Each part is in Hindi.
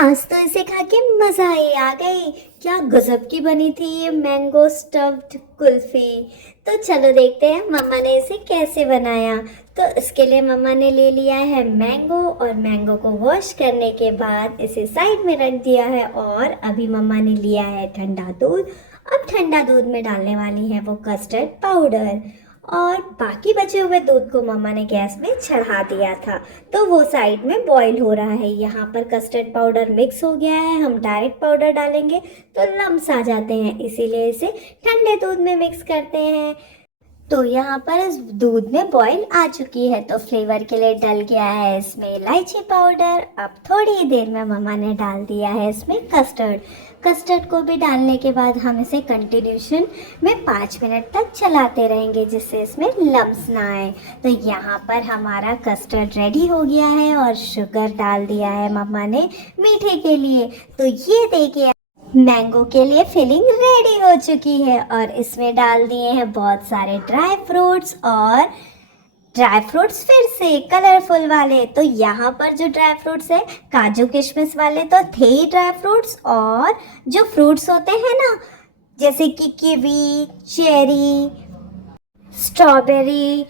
आज तो इसे खा के मजा ही आ गई। क्या गजब की बनी थी ये मैंगो स्टफ्ड कुल्फी। तो चलो देखते हैं मम्मा ने इसे कैसे बनाया। तो इसके लिए मम्मा ने ले लिया है मैंगो और मैंगो को वॉश करने के बाद इसे साइड में रख दिया है। और अभी मम्मा ने लिया है ठंडा दूध। अब ठंडा दूध में डालने वाली है वो कस्टर्ड पाउडर। और बाकी बचे हुए दूध को मम्मा ने गैस में चढ़ा दिया था, तो वो साइड में बॉईल हो रहा है। यहाँ पर कस्टर्ड पाउडर मिक्स हो गया है। हम डायरेक्ट पाउडर डालेंगे तो लम्स आ जाते हैं, इसीलिए इसे ठंडे दूध में मिक्स करते हैं। तो यहाँ पर इस दूध में बॉईल आ चुकी है, तो फ्लेवर के लिए डल गया है इसमें इलायची पाउडर। अब थोड़ी ही देर में मम्मा ने डाल दिया है इसमें कस्टर्ड। कस्टर्ड को भी डालने के बाद हम इसे कंटिन्यूशन में 5 मिनट तक चलाते रहेंगे, जिससे इसमें लम्स ना आए। तो यहाँ पर हमारा कस्टर्ड रेडी हो गया है और शुगर डाल दिया है मम्मा ने मीठे के लिए। तो ये देखिए मैंगो के लिए फिलिंग रेडी हो चुकी है। और इसमें डाल दिए हैं बहुत सारे ड्राई फ्रूट्स, और ड्राई फ्रूट्स फिर से कलरफुल वाले। तो यहाँ पर जो ड्राई फ्रूट्स है, काजू किशमिश वाले तो थे ही ड्राई फ्रूट्स, और जो फ्रूट्स होते हैं ना, जैसे कि कीवी, चेरी, स्ट्रॉबेरी,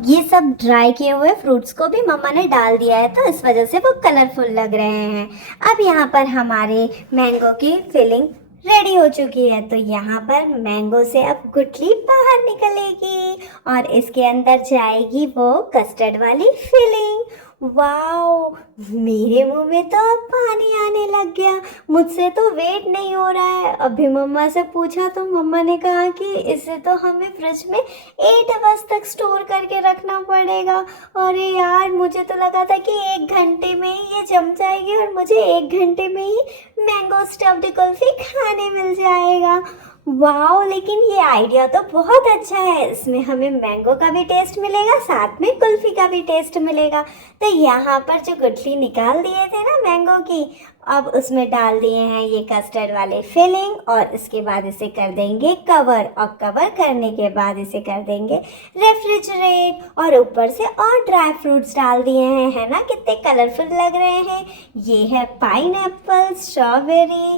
ये सब ड्राई किए हुए फ्रूट्स को भी मम्मा ने डाल दिया है, तो इस वजह से वो कलरफुल लग रहे हैं। अब यहाँ पर हमारे मैंगो की फिलिंग रेडी हो चुकी है। तो यहाँ पर मैंगो से अब गुठली बाहर निकलेगी और इसके अंदर जाएगी वो कस्टर्ड वाली फिलिंग। वाओ, मेरे मुंह में तो अब पानी आने लग गया। मुझसे तो वेट नहीं हो रहा है। अभी मम्मा से पूछा तो मम्मा ने कहा कि इसे तो हमें फ्रिज में 8 आवर्स तक स्टोर करके रखना पड़ेगा। अरे यार, मुझे तो लगा था कि 1 घंटे में ही ये जम जाएगी और मुझे 1 घंटे में ही मैंगो स्टफ्ड कुल्फी खाने मिल जाएगा। वाओ, लेकिन ये आइडिया तो बहुत अच्छा है। इसमें हमें मैंगो का भी टेस्ट मिलेगा, साथ में कुल्फी का भी टेस्ट मिलेगा। तो यहाँ पर जो गुठली निकाल दिए थे ना मैंगो की, अब उसमें डाल दिए हैं ये कस्टर्ड वाले फिलिंग, और इसके बाद इसे कर देंगे कवर। और कवर करने के बाद इसे कर देंगे रेफ्रिजरेट, और ऊपर से और ड्राई फ्रूट्स डाल दिए हैं। है ना, कितने कलरफुल लग रहे हैं। ये है पाइनएप्पल, स्ट्रॉबेरी,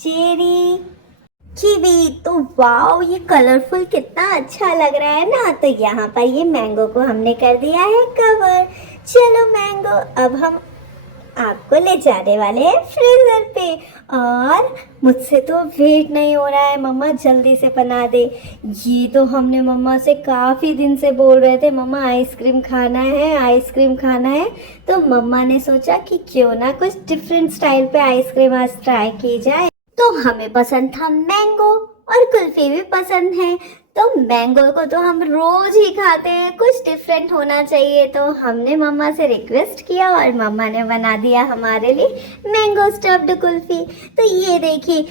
चेरी, कीवी। तो वाओ, ये कलरफुल कितना अच्छा लग रहा है ना। तो यहाँ पर ये मैंगो को हमने कर दिया है कवर। चलो मैंगो, अब हम आपको ले जाने वाले हैं फ्रीजर पे। और मुझसे तो वेट नहीं हो रहा है, मम्मा जल्दी से बना दे। ये तो हमने मम्मा से काफ़ी दिन से बोल रहे थे, मम्मा आइसक्रीम खाना है, आइसक्रीम खाना है। तो मम्मा ने सोचा कि क्यों ना कुछ डिफरेंट स्टाइल पे आइसक्रीम आज ट्राई की जाए। तो हमें पसंद था मैंगो, और कुल्फी भी पसंद है। तो मैंगो को तो हम रोज ही खाते हैं, कुछ डिफरेंट होना चाहिए। तो हमने मम्मा से रिक्वेस्ट किया और मम्मा ने बना दिया हमारे लिए मैंगो स्टफ्ड कुल्फी। तो ये देखिए,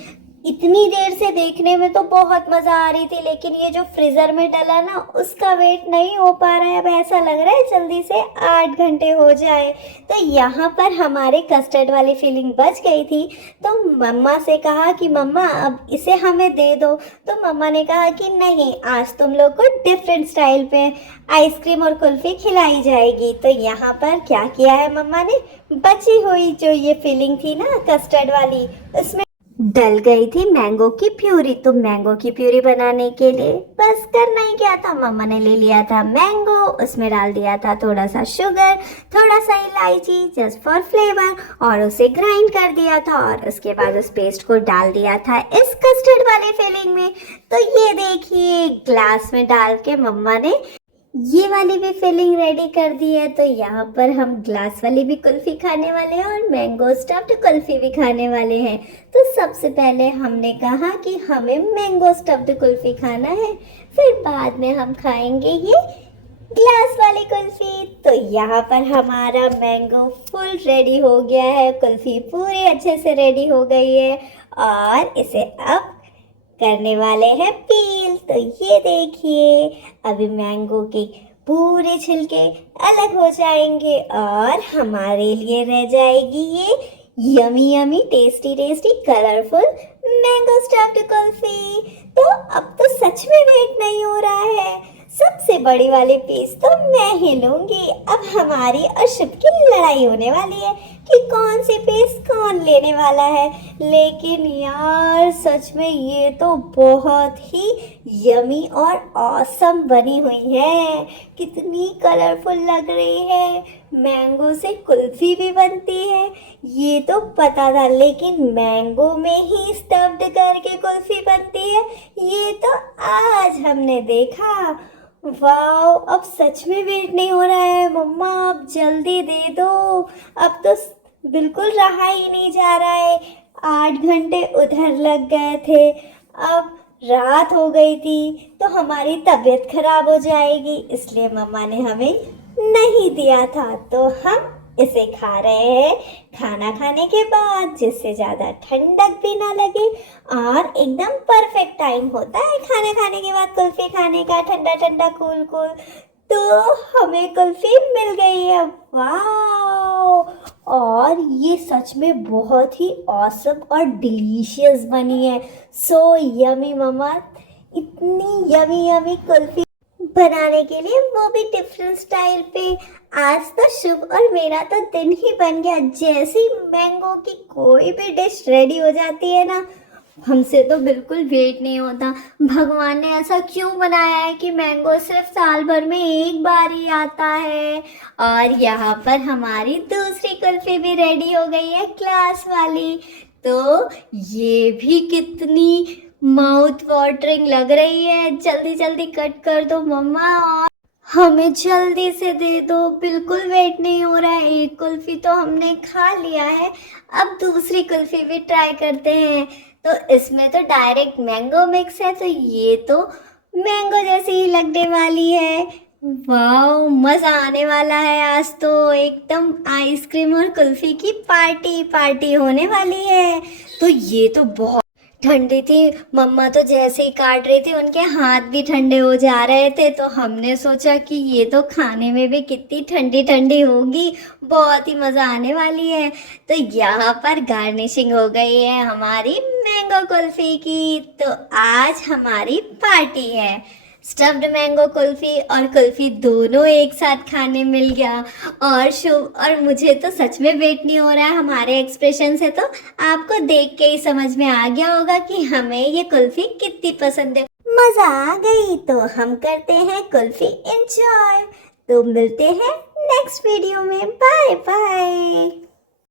इतनी देर से देखने में तो बहुत मज़ा आ रही थी, लेकिन ये जो फ्रीज़र में डला ना, उसका वेट नहीं हो पा रहा है। अब ऐसा लग रहा है जल्दी से 8 घंटे हो जाए। तो यहाँ पर हमारे कस्टर्ड वाली फीलिंग बच गई थी। तो मम्मा से कहा कि मम्मा अब इसे हमें दे दो। तो मम्मा ने कहा कि नहीं, आज तुम लोग को डिफरेंट स्टाइल पे आइसक्रीम और कुल्फ़ी खिलाई जाएगी। तो यहाँ पर क्या किया है मम्मा ने, बची हुई जो ये फीलिंग थी ना कस्टर्ड वाली, उसमें डल गई थी मैंगो की प्यूरी। तो मैंगो की प्यूरी बनाने के लिए बस करना ही क्या था, मम्मा ने ले लिया था मैंगो, उसमें डाल दिया था थोड़ा सा शुगर, थोड़ा सा इलायची जस्ट फॉर फ्लेवर, और उसे ग्राइंड कर दिया था। और उसके बाद उस पेस्ट को डाल दिया था इस कस्टर्ड वाले फिलिंग में। तो ये देखिए, ग्लास में डाल के मम्मा ने ये वाली भी फिलिंग रेडी कर दी है। तो यहाँ पर हम ग्लास वाली भी कुल्फी खाने वाले हैं और मैंगो स्टफ्ड कुल्फी भी खाने वाले हैं। तो सबसे पहले हमने कहा कि हमें मैंगो स्टफ्ड कुल्फी खाना है, फिर बाद में हम खाएंगे ये ग्लास वाली कुल्फी। तो यहाँ पर हमारा मैंगो फुल रेडी हो गया है, कुल्फी पूरी अच्छे से रेडी हो गई है, और इसे अब करने वाले हैं पील। तो ये देखिए, अभी मैंगो के पूरे छिलके अलग हो जाएंगे और हमारे लिए रह जाएगी ये yummy yummy tasty tasty colourful mango stuffed kulfi. तो अब तो सच में वेट नहीं हो रहा है, सबसे बड़ी वाली पीस तो मैं ही लूंगी। अब हमारी और शुभ की लड़ाई होने वाली है कि कौन सी पीस कौन लेने वाला है। लेकिन यार सच में ये तो बहुत ही यमी और ऑसम बनी हुई है। कितनी कलरफुल लग रही है। मैंगो से कुल्फी भी बनती है ये तो पता था, लेकिन मैंगो में ही स्टफ्ड करके कुल्फी बनती है ये तो आज हमने देखा। वाओ, अब सच में वेट नहीं हो रहा है। मम्मा अब जल्दी दे दो। अब तो बिल्कुल रहा ही नहीं जा रहा है। 8 घंटे उधर लग गए थे, अब रात हो गई थी तो हमारी तबीयत खराब हो जाएगी, इसलिए मम्मा ने हमें नहीं दिया था। तो हम इसे खा रहे हैं खाना खाने के बाद, जिससे ज़्यादा ठंडक भी ना लगे और एकदम परफेक्ट टाइम होता है खाना खाने के बाद कुल्फी खाने का, ठंडा ठंडा कूल कूल। तो हमें कुल्फी मिल गई है। वाह, और ये सच में बहुत ही ऑसम और डिलीशियस बनी है। सो यमी मम्मा, इतनी यमी यमी कुल्फी बनाने के लिए, वो भी डिफरेंट स्टाइल पे। आज तो शुभ और मेरा तो दिन ही बन गया। जैसी मैंगो की कोई भी डिश रेडी हो जाती है ना, हमसे तो बिल्कुल वेट नहीं होता। भगवान ने ऐसा क्यों बनाया है कि मैंगो सिर्फ साल भर में एक बार ही आता है। और यहाँ पर हमारी दूसरी कुल्फी भी रेडी हो गई है, क्लास वाली। तो ये भी कितनी माउथ वाटरिंग लग रही है। जल्दी जल्दी कट कर दो मम्मा और हमें जल्दी से दे दो। बिल्कुल वेट नहीं हो रहा है। एक कुल्फी तो हमने खा लिया है, अब दूसरी कुल्फी भी ट्राई करते हैं। तो इसमें तो डायरेक्ट मैंगो मिक्स है, तो ये तो मैंगो जैसी ही लगने वाली है। वाह, मज़ा आने वाला है। आज तो एकदम आइसक्रीम और कुल्फी की पार्टी पार्टी होने वाली है। तो ये तो बहुत ठंडी थी। मम्मा तो जैसे ही काट रही थी उनके हाथ भी ठंडे हो जा रहे थे। तो हमने सोचा कि ये तो खाने में भी कितनी ठंडी ठंडी होगी, बहुत ही मज़ा आने वाली है। तो यहाँ पर गार्निशिंग हो गई है हमारी मैंगो कुल्फ़ी की। तो आज हमारी पार्टी है। स्टफ्ड मैंगो कुल्फ़ी और कुल्फ़ी दोनों एक साथ खाने मिल गया। और शुभ और मुझे तो सच में वेट नहीं हो रहा है। हमारे एक्सप्रेशन से तो आपको देख के ही समझ में आ गया होगा कि हमें ये कुल्फ़ी कितनी पसंद है। मज़ा आ गई तो हम करते हैं कुल्फ़ी एंजॉय। तो मिलते हैं नेक्स्ट वीडियो में। Bye bye.